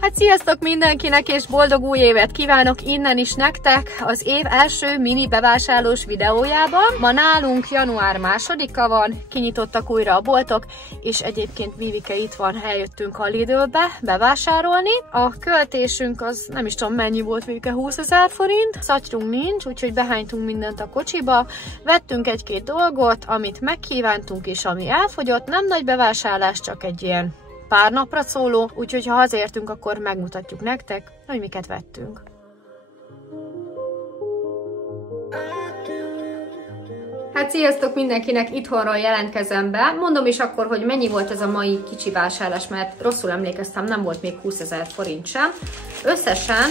Hát sziasztok mindenkinek, és boldog új évet kívánok innen is nektek az év első mini bevásárlós videójában. Ma nálunk január 2-a van, kinyitottak újra a boltok, és egyébként Vivike itt van, eljöttünk a Lidlbe bevásárolni. A költésünk az nem is tudom mennyi volt, Vivike, 20 000 forint. Szatyrunk nincs, úgyhogy behánytunk mindent a kocsiba. Vettünk egy-két dolgot, amit megkívántunk és ami elfogyott. Nem nagy bevásárlás, csak egy ilyen pár napra szóló, úgyhogy ha hazértünk, akkor megmutatjuk nektek, hogy miket vettünk. Hát sziasztok mindenkinek, itthonról jelentkezem be. Mondom is akkor, hogy mennyi volt ez a mai kicsi vásárlás, mert rosszul emlékeztem, nem volt még 20 000 forint sem. Összesen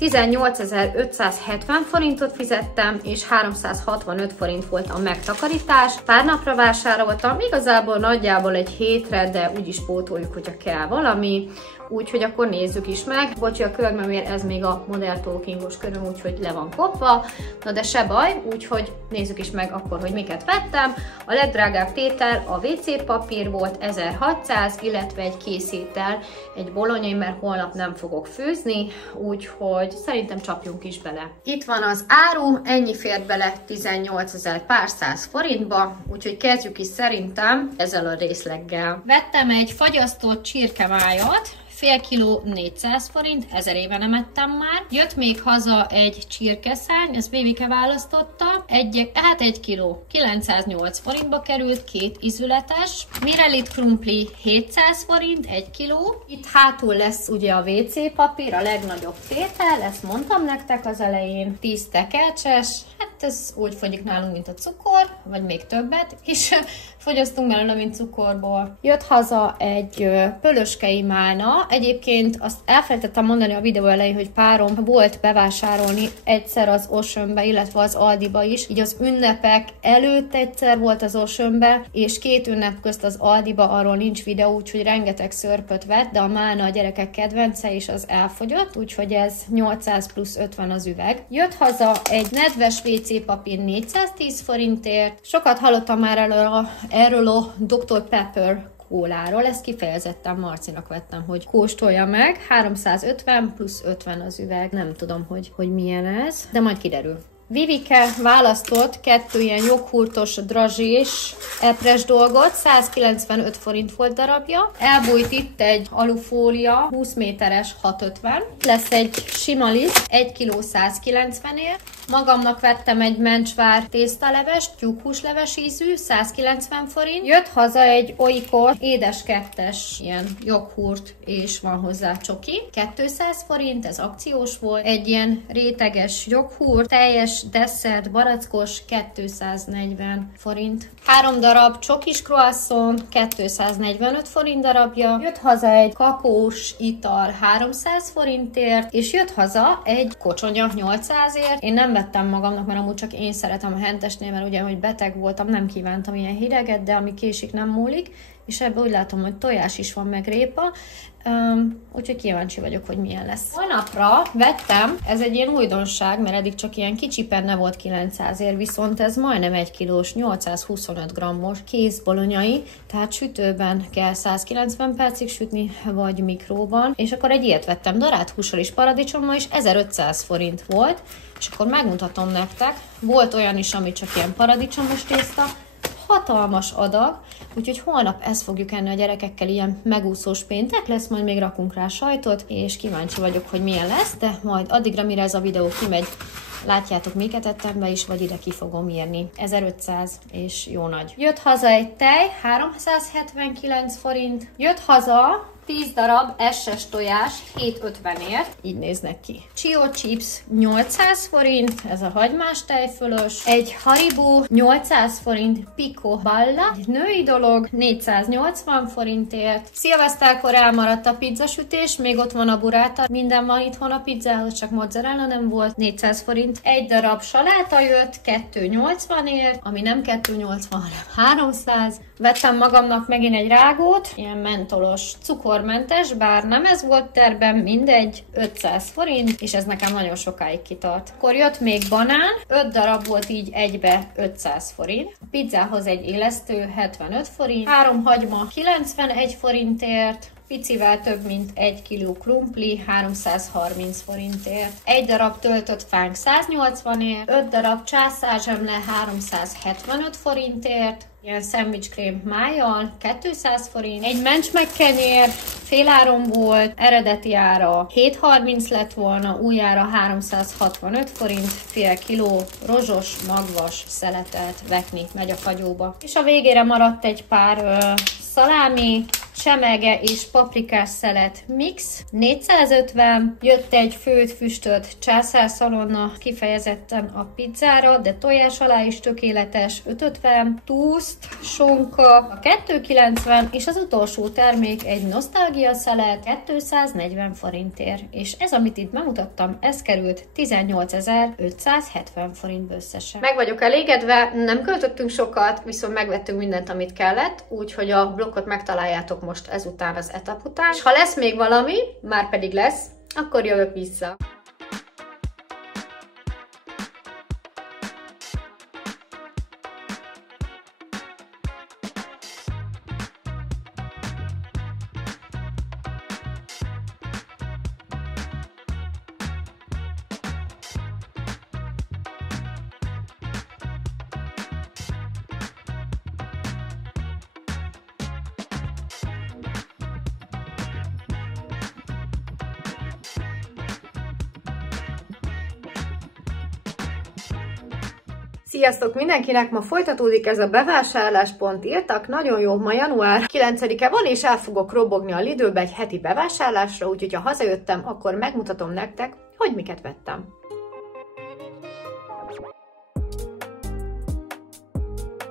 18.570 forintot fizettem, és 365 forint volt a megtakarítás. Pár napra vásároltam, igazából nagyjából egy hétre, de úgyis pótoljuk, hogyha kell valami. Úgyhogy akkor nézzük is meg. Bocsi a körmemért, ez még a Modern Talkingos köröm, úgyhogy le van kopva. Na de se baj, úgyhogy nézzük is meg akkor, hogy miket vettem. A legdrágább tétel a WC papír volt 1600, illetve egy készétel, egy bolonyai, mert holnap nem fogok főzni, úgyhogy szerintem csapjunk is bele. Itt van az áru, ennyi fért bele 18 000 pár száz forintba, úgyhogy kezdjük is szerintem ezzel a részleggel. Vettem egy fagyasztott csirkemájat, fél kiló 400 forint, 1000 éve nem ettem már. Jött még haza egy csirkeszány, ezt Vivike választotta. Egy kiló 908 forintba került, 2 ízületes. Mirelit krumpli 700 forint, 1 kiló. Itt hátul lesz ugye a WC papír, a legnagyobb tétel, ezt mondtam nektek az elején. 10 tekercses, hát ez úgy fogyik nálunk, mint a cukor, vagy még többet is fogyasztunk belőle, mint cukorból. Jött haza egy pölöskei málna. Egyébként azt elfelejtettem mondani a videó elején, hogy párom volt bevásárolni egyszer az Oceanbe, illetve az Aldiba is. Így az ünnepek előtt egyszer volt az Oceanbe, és 2 ünnep közt az Aldiba, arról nincs videó, úgyhogy rengeteg szörpöt vett, de a málna a gyerekek kedvence, és az elfogyott, úgyhogy ez 800 plusz 50 az üveg. Jött haza egy nedves WC papír 410 forintért. Sokat hallottam már erről a Dr. Pepper kóláról, ezt kifejezetten Marcinak vettem, hogy kóstolja meg. 350 plusz 50 az üveg, nem tudom, hogy milyen ez, de majd kiderül. Vivike választott 2 ilyen joghurtos, drazsés, epres dolgot, 195 forint volt darabja. Elbújt itt egy alufólia, 20 méteres 650. Lesz egy sima liszt, 1 kiló 190-ért. Magamnak vettem egy mencsvár tésztaleves, tyúkhúsleves ízű, 190 forint. Jött haza egy Oikos édes kettes ilyen joghurt, és van hozzá csoki. 200 forint, ez akciós volt. Egy ilyen réteges joghurt, teljes desszert, barackos, 240 forint. 3 darab csokis croissant, 245 forint darabja. Jött haza egy kakós ital 300 forintért, és jött haza egy kocsonya 800-ért. Én nem vettem magamnak, mert amúgy csak én szeretem a hentesnél, mert ugye, hogy beteg voltam, nem kívántam ilyen hideget, de ami késik, nem múlik, és ebben úgy látom, hogy tojás is van, meg répa, úgyhogy kíváncsi vagyok, hogy milyen lesz. Holnapra vettem, ez egy ilyen újdonság, mert eddig csak ilyen kicsi penne volt 900-ért, viszont ez majdnem 1 kilós, 825 grammos kézbolonyai, tehát sütőben kell 190 percig sütni, vagy mikróban, és akkor egy ilyet vettem darált hússal és paradicsommal, és 1500 forint volt, és akkor megmutatom nektek, volt olyan is, ami csak ilyen paradicsomos tészta, hatalmas adag, úgyhogy holnap ezt fogjuk enni a gyerekekkel, ilyen megúszós péntek lesz, majd még rakunk rá sajtot, és kíváncsi vagyok, hogy milyen lesz, de majd addigra, mire ez a videó kimegy, látjátok, miket ettem be is, vagy ide ki fogom írni. 1500 és jó nagy. Jött haza egy tej, 379 forint. Jött haza 10 darab SS tojás 750-ért, így néznek ki. Chio chips 800 forint, ez a hagymás tejfölös. Egy Haribo 800 forint Pico Balla, egy női dolog 480 forintért. Szilveszterkor elmaradt a pizzasütés, még ott van a burrata, minden van itthon a pizzához, csak mozzarella nem volt, 400 forint. Egy darab saláta jött 280-ért, ami nem 280, hanem 300. Vettem magamnak megint egy rágót, ilyen mentolos, cukormentes, bár nem ez volt terben, mindegy, 500 forint, és ez nekem nagyon sokáig kitart. Akkor jött még banán, 5 darab volt így egybe 500 forint. A pizzához egy élesztő 75 forint, 3 hagyma 91 forintért, picivel több mint 1 kg krumpli 330 forintért, 1 darab töltött fánk 180ért, 5 darab császárzsemle 375 forintért, ilyen szendvicskrém májjal 200 forint, egy mencsmegkenyér féláron volt, eredeti ára 7,30 lett volna, újjára 365 forint, fél kiló rozsos, magvas szeletet vetni megy a fagyóba. És a végére maradt egy pár szalámi, csemege és paprikás szelet mix, 450, jött egy főtt füstölt császárszalonna kifejezetten a pizzára, de tojás alá is tökéletes, 550, túszt, sonka, a 290, és az utolsó termék egy nosztalgia szelet 240 forintért. És ez, amit itt bemutattam, ez került 18.570 forintba összesen. Meg vagyok elégedve, nem költöttünk sokat, viszont megvettünk mindent, amit kellett, úgyhogy a blokkot megtaláljátok most ezután az etap után. És ha lesz még valami, már pedig lesz, akkor jövök vissza. Sziasztok mindenkinek! Ma folytatódik ez a bevásárláspont. Írtak, nagyon jó, ma január 9-e van, és el fogok robogni a Lidlbe egy heti bevásárlásra, úgyhogy ha hazajöttem, akkor megmutatom nektek, hogy miket vettem.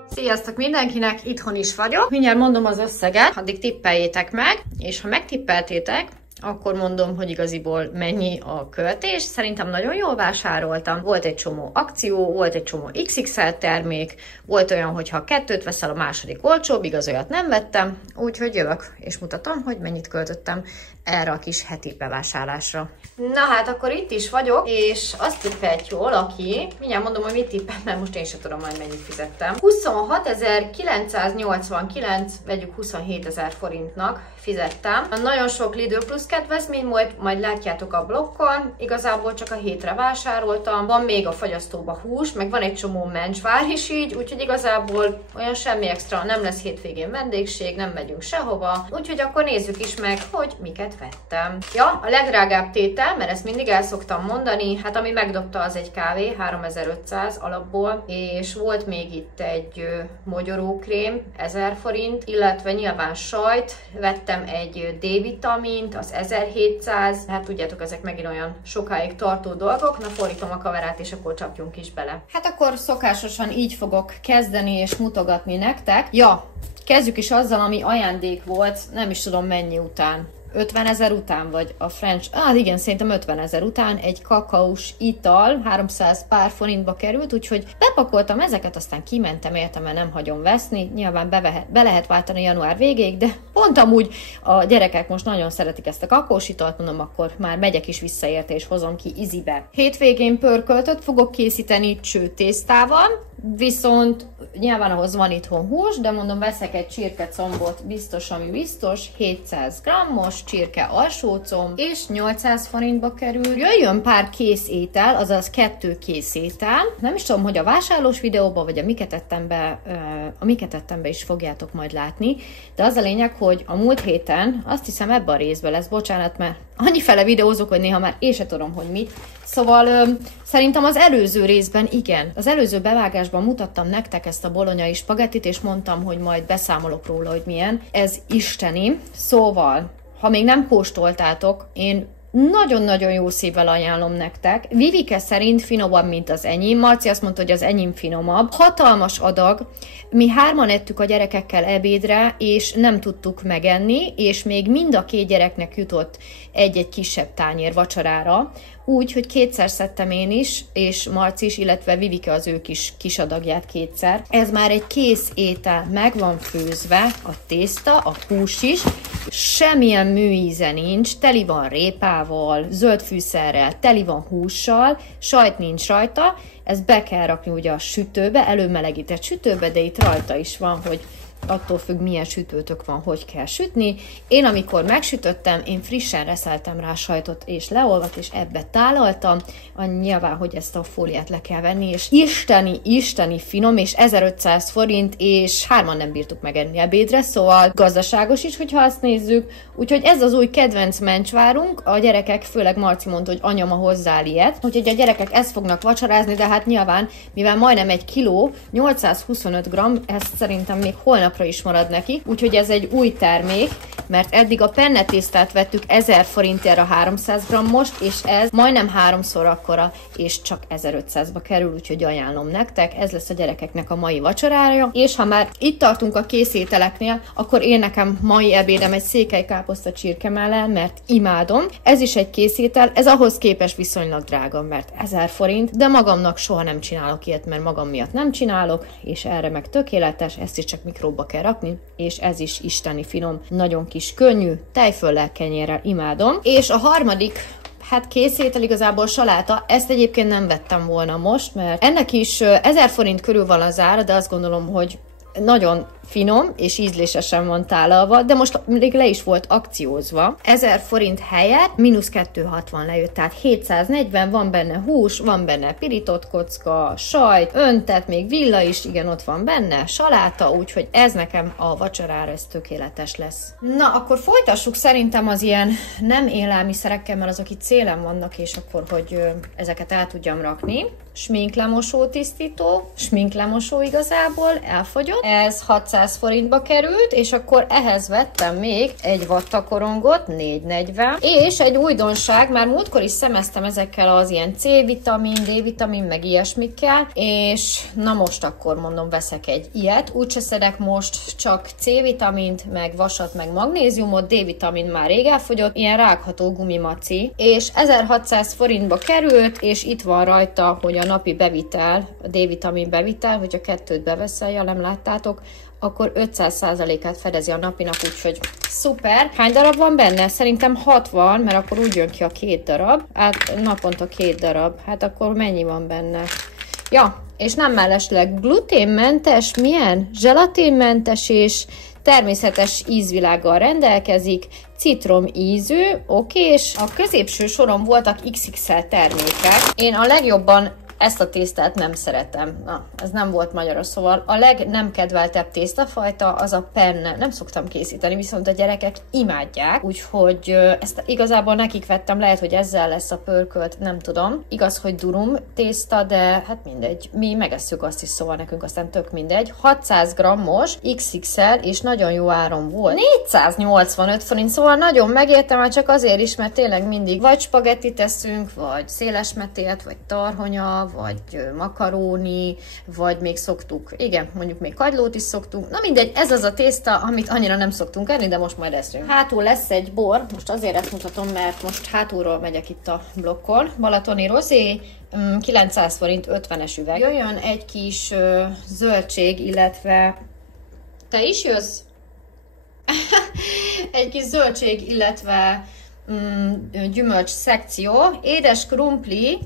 Sziasztok mindenkinek! Itthon is vagyok. Mindjárt mondom az összeget, addig tippeljétek meg, és ha megtippeltétek, akkor mondom, hogy igaziból mennyi a költés. Szerintem nagyon jól vásároltam. Volt egy csomó akció, volt egy csomó XXL termék, volt olyan, hogy ha kettőt veszel, a második olcsóbb, igaz, olyat nem vettem, úgyhogy jövök és mutatom, hogy mennyit költöttem erre a kis heti bevásárlásra. Na hát, akkor itt is vagyok, és azt tippelt jól, aki, mindjárt mondom, hogy mit tippelt, mert most én sem tudom majd mennyit fizettem. 26.989, vegyük 27.000 forintnak fizettem. Nagyon sok Lidl Plus kedvezmény volt, majd látjátok a blokkon, igazából csak a hétre vásároltam, van még a fagyasztóba hús, meg van egy csomó mencsvár is így, úgyhogy igazából olyan semmi extra, nem lesz hétvégén vendégség, nem megyünk sehova, úgyhogy akkor nézzük is meg, hogy miket vettem. Ja, a legdrágább tétel, mert ezt mindig el szoktam mondani, hát ami megdobta, az egy kávé, 3500 alapból, és volt még itt egy mogyorókrém, 1000 forint, illetve nyilván sajt, vettem egy D-vitamint, az 1700, hát tudjátok, ezek megint olyan sokáig tartó dolgok. Na, fordítom a kamerát, és akkor csapjunk is bele. Hát akkor szokásosan így fogok kezdeni és mutogatni nektek. Ja, kezdjük is azzal, ami ajándék volt, nem is tudom mennyi után. 50 000 után, vagy a French, igen, szerintem 50 000 után egy kakaós ital 300 pár forintba került, úgyhogy bepakoltam ezeket, aztán kimentem érte, mert nem hagyom veszni, nyilván be lehet váltani január végéig, de pont amúgy a gyerekek most nagyon szeretik ezt a kakaós italt, mondom, akkor már megyek is vissza érte, és hozom ki izibe. Hétvégén pörköltöt fogok készíteni csőtésztával, viszont nyilván ahhoz van itthon hús, de mondom, veszek egy csirkecombot, biztos, ami biztos, 700 g-os csirke alsócomb, és 800 forintba kerül. Jöjjön pár kész étel, azaz 2 kész étel. Nem is tudom, hogy a vásárlós videóban, vagy a miket ettem be is fogjátok majd látni, de az a lényeg, hogy a múlt héten, azt hiszem ebben a részben lesz, bocsánat, mert annyifele videózok, hogy néha már én se tudom, hogy mit. Szóval szerintem az előző részben, igen, az előző bevágásban mutattam nektek ezt a bolonyai spagettit, és mondtam, hogy majd beszámolok róla, hogy milyen. Ez isteni. Szóval, ha még nem kóstoltátok, én nagyon-nagyon jó szívvel ajánlom nektek. Vivike szerint finomabb, mint az enyém. Marci azt mondta, hogy az enyém finomabb. Hatalmas adag. Mi 3-an ettük a gyerekekkel ebédre, és nem tudtuk megenni, és még mind a 2 gyereknek jutott egy-egy kisebb tányér vacsorára. Úgy, hogy 2-szer szedtem én is, és Marci is, illetve Vivike az ő kis adagját 2-szer. Ez már egy kész étel, meg van főzve, a tészta, a hús is, semmilyen műíze nincs, teli van répával, zöld fűszerrel, teli van hússal, sajt nincs rajta, ezt be kell rakni ugye a sütőbe, előmelegített sütőbe, de itt rajta is van, hogy attól függ, milyen sütőtök van, hogy kell sütni. Én amikor megsütöttem, én frissen reszeltem rá sajtot és leolvat, és ebbe tálaltam. Nyilván, hogy ezt a fóliát le kell venni, és isteni finom, és 1500 forint, és 3-an nem bírtuk megenni ebédre, szóval gazdaságos is, hogyha azt nézzük. Úgyhogy ez az új kedvenc mencsvárunk, a gyerekek, főleg Marci mondta, hogy anya ma hozzál ilyet, úgyhogy a gyerekek ezt fognak vacsorázni, de hát nyilván, mivel majdnem 1 kiló, 825 g, ezt szerintem még holnapra is marad neki, úgyhogy ez egy új termék, mert eddig a penne tésztát vettük 1000 forintért a 300 g-most, és ez majdnem 3-szor akkora, és csak 1500-ba kerül, úgyhogy ajánlom nektek, ez lesz a gyerekeknek a mai vacsorája, és ha már itt tartunk a készételeknél, akkor én nekem mai ebédem egy székelykáposzta csirkemellel, mert imádom. Ez is egy készétel, ez ahhoz képest viszonylag drága, mert 1000 forint, de magamnak soha nem csinálok ilyet, mert magam miatt nem csinálok, és erre meg tökéletes, ezt is csak mikróba kell rakni, és ez is isteni finom, nagyon kis könnyű, tejföllel, kenyérrel, imádom. És a harmadik, hát készétel igazából saláta, ezt egyébként nem vettem volna most, mert ennek is 1000 forint körül van az ára, de azt gondolom, hogy nagyon finom és ízlésesen van tálalva, de most még le is volt akciózva. 1000 forint helyett -260 lejött, tehát 740, van benne hús, van benne pirított kocka, sajt, öntett, még villa is, igen, ott van benne, saláta, úgyhogy ez nekem a vacsorára ez tökéletes lesz. Na, akkor folytassuk szerintem az ilyen nem élelmiszerekkel, mert azok itt szélen vannak, és akkor, hogy ezeket el tudjam rakni. Sminklemosó tisztító, sminklemosó igazából elfogyott, ez 600 forintba került, és akkor ehhez vettem még egy vattakorongot, 440, és egy újdonság, már múltkor is szemeztem ezekkel az ilyen C-vitamin, D-vitamin, meg ilyesmikkel, és na most akkor mondom, veszek egy ilyet, úgyse szedek most csak C-vitamint, meg vasat, meg magnéziumot, D-vitamin már rég elfogyott, ilyen rágható gumimaci, és 1600 forintba került, és itt van rajta, hogy a napi bevitel, a D-vitamin bevitel, hogyha 2-t beveszel, ja, nem láttátok, akkor 500%-át fedezi a napinak, úgyhogy szuper. Hány darab van benne? Szerintem 60, mert akkor úgy jön ki a 2 darab. Hát naponta 2 darab. Hát akkor mennyi van benne? Ja, és nem mellesleg gluténmentes, milyen? Zselaténmentes és természetes ízvilággal rendelkezik, citrom ízű, és a középső soron voltak XXL termékek. Én a legjobban ezt a tésztát nem szeretem. Na, ez nem volt magyaros, szóval a legnem kedveltebb tésztafajta az a penne. Nem szoktam készíteni, viszont a gyerekek imádják, úgyhogy ezt igazából nekik vettem, lehet, hogy ezzel lesz a pörkölt, nem tudom. Igaz, hogy durum tészta, de hát mindegy. Mi megesszük azt is, szóval nekünk aztán tök mindegy. 600 g-os XXL, és nagyon jó áron volt. 485 forint, szóval nagyon megértem, már csak azért is, mert tényleg mindig vagy spagettit teszünk, vagy szélesmetélt, vagy tarhonya, vagy makaróni, vagy még szoktuk, igen, mondjuk még kagylót is szoktunk. Na mindegy, ez az a tészta, amit annyira nem szoktunk enni, de most majd eszünk. Hátul lesz egy bor, most azért ezt mutatom, mert most hátulról megyek itt a blokkon. Balatoni rozé, 900 forint, 50-es üveg. Jöjjön egy kis zöldség, illetve... Te is jössz? Egy kis zöldség, illetve gyümölcs szekció. Édes krumpli.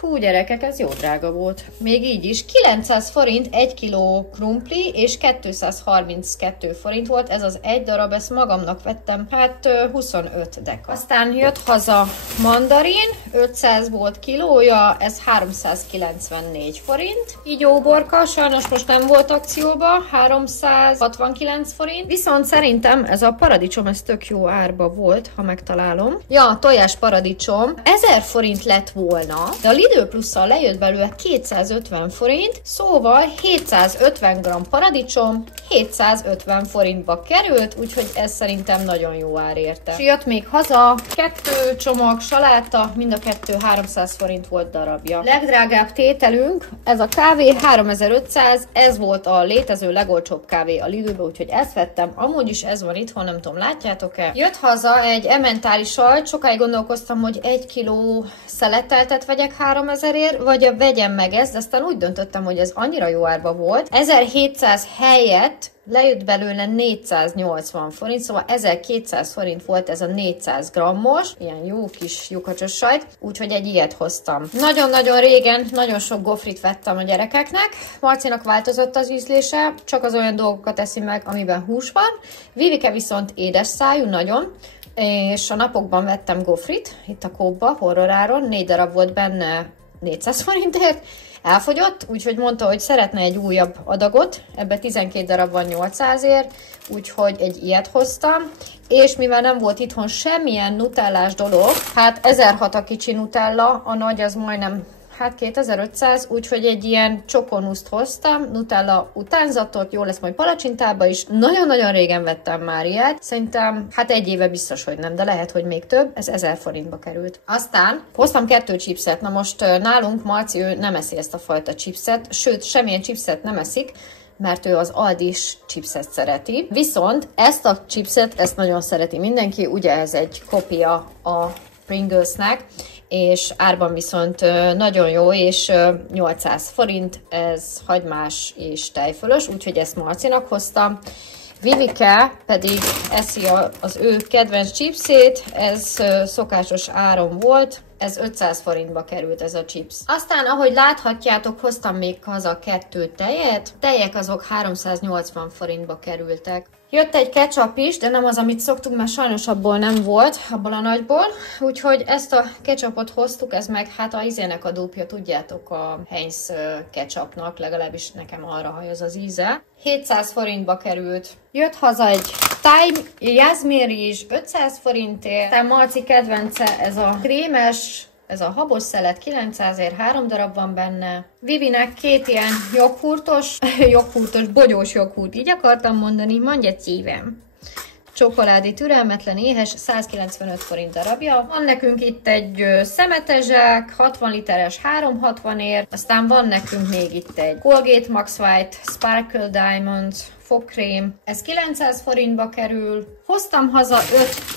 Hú, gyerekek, ez jó drága volt. Még így is. 900 forint 1 kiló krumpli, és 232 forint volt. Ez az egy darab, ezt magamnak vettem, hát 25 deka. Aztán jött haza mandarin, 500 volt kilója, ez 394 forint. Kígyóborka, sajnos most nem volt akcióba, 369 forint. Viszont szerintem ez a paradicsom, ez tök jó árba volt, ha megtalálom. Ja, tojás paradicsom, 1000 forint lett volna, de a Lidl Plusszal lejött belőle 250 forint, szóval 750 g paradicsom 750 forintba került, úgyhogy ez szerintem nagyon jó ár érte. És jött még haza 2 csomag saláta, mind a 2 300 forint volt darabja. Legdrágább tételünk, ez a kávé 3500, ez volt a létező legolcsóbb kávé a Lidlbe, úgyhogy ezt vettem. Amúgy is ez van itthon, nem tudom, látjátok-e? Jött haza egy emmentáli sajt, sokáig gondolkoztam, hogy 1 kiló szeleteltet vegyek 3000-ért, vagy vegyem meg ezt, de aztán úgy döntöttem, hogy ez annyira jó árba volt. 1700 helyett lejött belőle 480 forint, szóval 1200 forint volt ez a 400 grammos, ilyen jó kis lyukacsos sajt, úgyhogy egy ilyet hoztam. Nagyon-nagyon régen nagyon sok gofrit vettem a gyerekeknek, Marcinak változott az ízlése, csak az olyan dolgokat eszi meg, amiben hús van. Vivike viszont édes szájú, nagyon, és a napokban vettem gofrit, itt a Coopba, Horroráron, 4 darab volt benne 400 forintért, elfogyott, úgyhogy mondta, hogy szeretne egy újabb adagot, ebbe 12 darab van 800-ért, úgyhogy egy ilyet hoztam, és mivel nem volt itthon semmilyen nutellás dolog, hát 1006 a kicsi nutella, a nagy az majdnem 2500, úgyhogy egy ilyen csokonuszt hoztam, nutella utánzatot, jó lesz majd palacsintába is. Nagyon-nagyon régen vettem már ilyet, szerintem egy éve biztos, hogy nem, de lehet, hogy még több, ez 1000 forintba került. Aztán hoztam 2 chipset, na most nálunk Marci, ő nem eszi ezt a fajta chipset, sőt, semmilyen chipset nem eszik, mert ő az Aldis chipset szereti. Viszont ezt a chipset, ezt nagyon szereti mindenki, ugye ez egy kopia a Pringlesnek, és árban viszont nagyon jó, és 800 forint, ez hagymás és tejfölös, úgyhogy ezt Marcinak hoztam. Vivike pedig eszi az ő kedvenc chipsét, ez szokásos áron volt, ez 500 forintba került ez a chips. Aztán, ahogy láthatjátok, hoztam még haza 2 tejet. Tejek azok 380 forintba kerültek. Jött egy ketchup is, de nem az, amit szoktunk, mert sajnos abból nem volt, abból a nagyból. Úgyhogy ezt a ketchupot hoztuk, ez meg a izének a dúpja, tudjátok, a Heinz ketchupnak, legalábbis nekem arra hajoz az íze. 700 forintba került. Jött haza egy thyme jazminrizs 500 forintért. Aztán Marci kedvence ez a krémes, ez a habos szelet 900-ért, 3 darab van benne. Vivinek 2 ilyen joghurtos, bogyós joghurt, így akartam mondani, mondja szívem. Csokoládé türelmetlen éhes, 195 forint darabja. Van nekünk itt egy szemetezsák, 60 literes 360-ért, aztán van nekünk még itt egy Colgate Max White Sparkle Diamonds fogkrém, ez 900 forintba kerül. Hoztam haza 5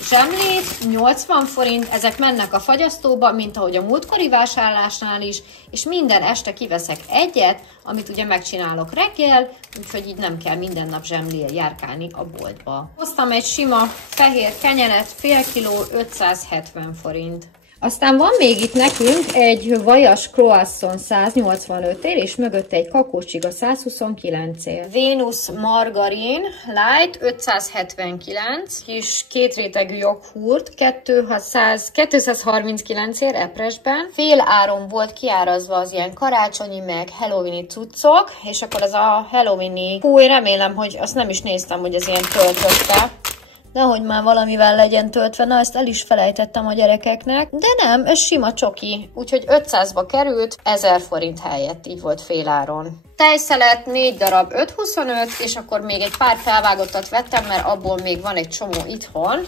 zsemlét, 80 forint, ezek mennek a fagyasztóba, mint ahogy a múltkori vásárlásnál is, és minden este kiveszek egyet, amit ugye megcsinálok reggel, úgyhogy így nem kell minden nap zsemlél járkálni a boltba. Hoztam egy sima fehér kenyeret, fél kiló, 570 forint. Aztán van még itt nekünk egy vajas croissant 185 ér, és mögötte egy kakócsiga 129 ér. Venus margarin light 579, kis kétrétegű joghurt 239 ér epresben. Fél áron volt kiárazva az ilyen karácsonyi meg halloweeni cuccok, és akkor ez a halloweeni, remélem, hogy azt nem is néztem, hogy ez ilyen töltötte. Nehogy már valamivel legyen töltve, na ezt el is felejtettem a gyerekeknek, de nem, ez sima csoki, úgyhogy 500-ba került, 1000 forint helyett, így volt féláron. Tejszelet 4 darab 5,25, és akkor még egy pár felvágottat vettem, mert abból még van egy csomó itthon.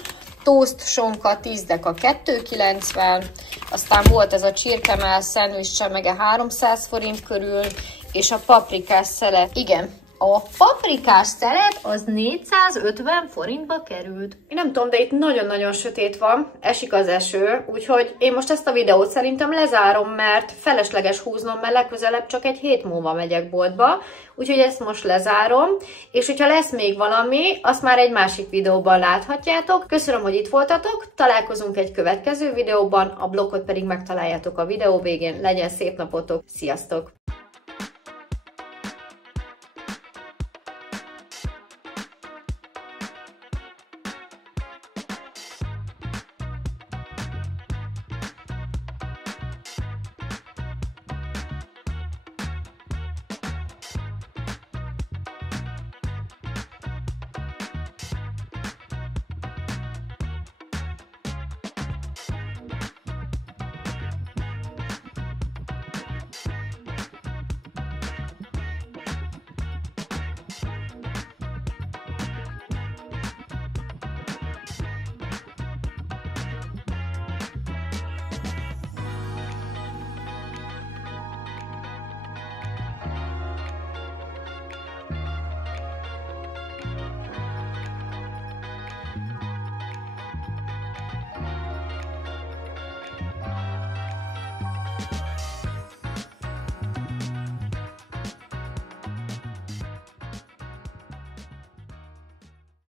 Toast sonka 10 deka 2,90, aztán volt ez a csirkemell szendvics csemege 300 forint körül, és a paprikás szelet, igen, a paprikás szelet az 450 forintba került. Én nem tudom, de itt nagyon-nagyon sötét van, esik az eső, úgyhogy én most ezt a videót szerintem lezárom, mert felesleges húznom, mert legközelebb csak egy hét múlva megyek boltba, úgyhogy ezt most lezárom, és hogyha lesz még valami, azt már egy másik videóban láthatjátok. Köszönöm, hogy itt voltatok, találkozunk egy következő videóban, a blokkot pedig megtaláljátok a videó végén. Legyen szép napotok, sziasztok!